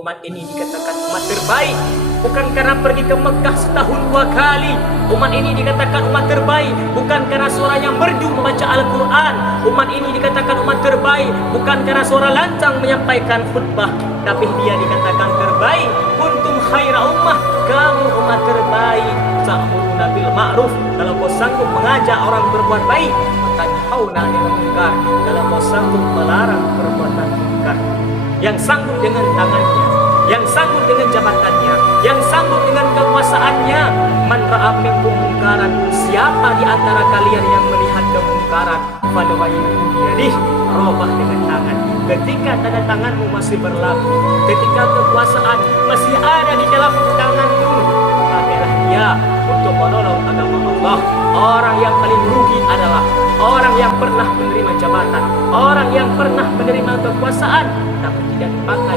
Umat ini dikatakan umat terbaik bukan karena pergi ke Mekah setahun 2 kali. Umat ini dikatakan umat terbaik bukan karena suaranya merdu membaca Al-Quran. Umat ini dikatakan umat terbaik bukan karena suara lancang menyampaikan khutbah, tapi dia dikatakan terbaik. Kuntum khaira ummah, kamu umat terbaik. Ta'muruna bil ma'ruf, kalau kau sanggup mengajak orang berbuat baik, tanhauna 'anil munkar, kalau kau sanggup melarang perbuatan munkar. Yang sanggup dengan tangannya, yang sanggup dengan jabatannya, yang sanggup dengan kekuasaannya. Man ra'a minkum mungkaran, siapa di antara kalian yang melihat kemungkaran, falyughayyirhu biyadihi, robah dengan tangan. Ketika tanda tanganmu masih berlaku, ketika kekuasaan masih ada di dalam tanganmu, pakailah dia untuk menolong agama Allah. Orang yang paling rugi adalah orang yang pernah menerima jabatan, orang yang pernah menerima kekuasaan tapi tidak dipakai